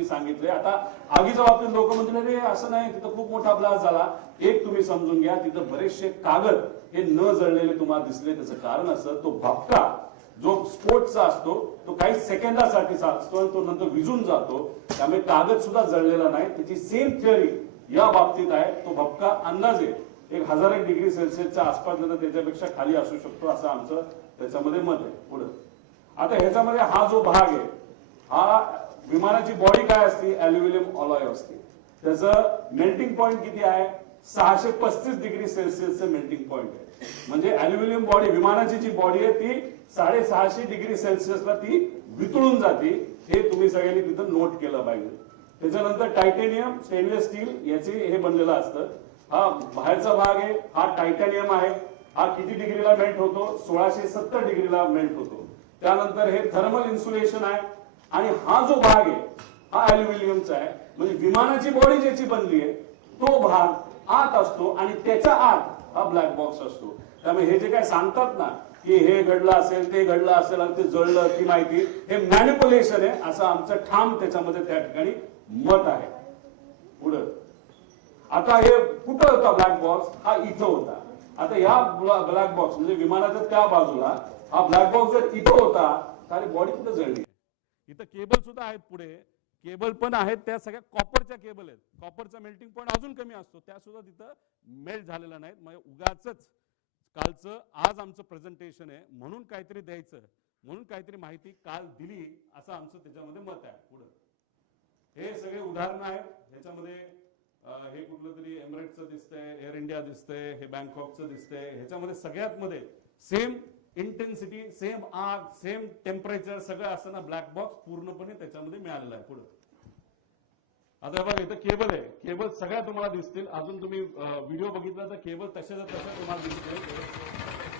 मी सांगितले. आता आगीच्या बाबतीत लोक म्हणतील रे असं नाही, तिथं खूप मोठा ब्लास्ट झाला. एक तुम्ही समजून घ्या, तिथं बरेचसे कागद हे न जळलेले तुम्हाला दिसले. त्याचं कारण असं, तो भपका जो स्फोटचा असतो तो काही सेकंदासाठी असतो आणि तो नंतर विझून जातो. त्यामुळे कागद सुद्धा जळलेला नाही. त्याची सेम थिअरी या बाबतीत आहे. तो भपका अंदाजे 1001 डिग्री सेल्सिअसच्या आसपास नंतर त्याच्यापेक्षा खाली असू शकतो, असं आमचं त्याच्यामध्ये मत आहे. पुढे आता ह्याच्यामध्ये हा जो भाग आहे, हा विमानाची बॉडी काय असते, अल्युमिनियम अलॉय असते. त्याचं मेल्टिंग पॉइंट किती आहे, 635 डिग्री सेल्सिअसचं मेल्टिंग पॉइंट आहे. म्हणजे अल्युमिनियम बॉडी, विमानाची जी बॉडी आहे ती 650 डिग्री सेल्सिअसला ती वितळून जाते. हे तुम्ही सगळ्यांनी तिथं नोट केलं पाहिजे. त्याच्यानंतर टायटॅनियम स्टेनलेस स्टील याचे हे बनलेलं असतं. हा बाहेरचा भाग आहे, हा टायटॅनियम आहे. हा किती डिग्रीला मेल्ट होतो, 1670 डिग्रीला मेल्ट होतो. त्यानंतर हे थर्मल इन्सुलेशन आहे. आणि हा जो भाग आहे हा अल्युमिनियमचा आहे. म्हणजे विमानाची बॉडी ज्याची बनली आहे तो भाग आत असतो आणि त्याच्या आत हा ब्लॅक बॉक्स असतो. त्यामुळे हे जे काय सांगतात ना की हे घडलं असेल, ते घडलं असेल आणि ते जळलं, ती माहिती हे मॅनिप्युलेशन आहे, असं आमचं ठाम त्याच्यामध्ये त्या ठिकाणी मत आहे. पुढं आता हे कुठं होता ब्लॅक बॉक्स, हा इथं होता. आता या ब्लॅक बॉक्स म्हणजे विमानाच्या त्या बाजूला हा ब्लॅक बॉक्स जर इथं होता तर बॉडी कुठं जळली. इथं केबल सुद्धा आहेत, पुढे केबल पण आहेत, त्या सगळ्या कॉपरच्या केबल आहेत. कॉपरचा मेल्टिंग पॉइंट अजून कमी असतो, त्या सुद्धा तिथं मेल्ट झालेला नाहीत. म्हणजे उगाच कालचं आज आमचं प्रेझेंटेशन आहे म्हणून काहीतरी द्यायचं, म्हणून काहीतरी माहिती काल दिली, असं आमचं त्याच्यामध्ये मत आहे. पुढे हे सगळे उदाहरणं आहेत. ह्याच्यामध्ये हे कुठलं तरी एमिरेट्सचं दिसतंय, एअर इंडिया दिसतंय, हे बँकॉकचं दिसतंय. ह्याच्यामध्ये सगळ्यात मध्ये सेम इंटेन्सिटी, सेम आग, सेम टेम्परेचर सगळं असताना ब्लॅक बॉक्स पूर्णपणे त्याच्यामध्ये मिळालेला आहे. पुढे आता बघा इथं केबल आहे, केबल सगळ्या तुम्हाला दिसतील. अजून तुम्ही व्हिडिओ बघितला तर केबल तशाच तशा तुम्हाला दिसतील.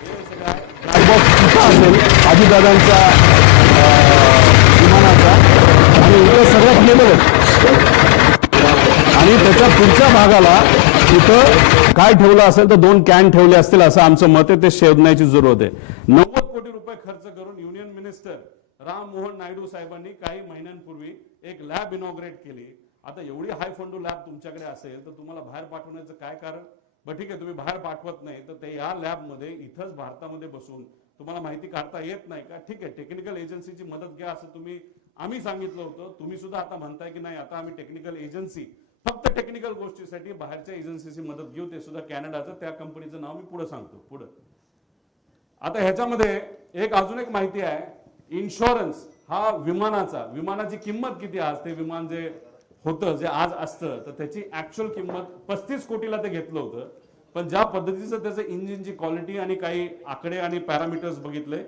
हे सगळं आहे ब्लॅक बॉक्स असेल अजितदादांच्या विमानाचा, आणि इथं सगळ्या केबल आहेत. आणि त्याच्या पुढच्या भागाला इथं काय ठेवलं असेल तर 2 कॅन ठेवले असतील, असं आमचं मत आहे. ते शोधण्याची जरूरत आहे. 90 कोटी रुपये खर्च करून युनियन मिनिस्टर राम मोहन नायडू साहेबांनी काही महिन्यांपूर्वी एक लॅब इनॉग्रेट केली. आता एवढी हाय फंडू लॅब तुमच्याकडे असेल तर तुम्हाला बाहेर पाठवण्याचं काय कारण. बरं ठीक आहे, तुम्ही बाहेर पाठवत नाही तर ते या लॅबमध्ये इथंच भारतामध्ये बसून तुम्हाला माहिती काढता येत नाही का. ठीक आहे, टेक्निकल एजन्सीची मदत घ्या असं आम्ही सांगितलं होतं. तुम्ही सुद्धा आता म्हणताय की नाही आता आम्ही टेक्निकल एजन्सी फक्त टेक्निकल गोष्टीसाठी बाहेरच्या एजन्सीची मदत घेऊ, ते सुद्धा कॅनडाचं, त्या कंपनीचं नाव मी पुढे सांगतो. पुढे आता ह्याच्यामध्ये अजून एक माहिती आहे. इन्शुरन्स हा विमानाची किंमत किती, आज ते विमान जे होतं जे आज असतं तर त्याची ऍक्च्युअल किंमत 35 कोटीला ते घेतलं होतं. पण ज्या पद्धतीचं त्याचं इंजिनची क्वालिटी आणि काही आकडे आणि पॅरामीटर्स बघितले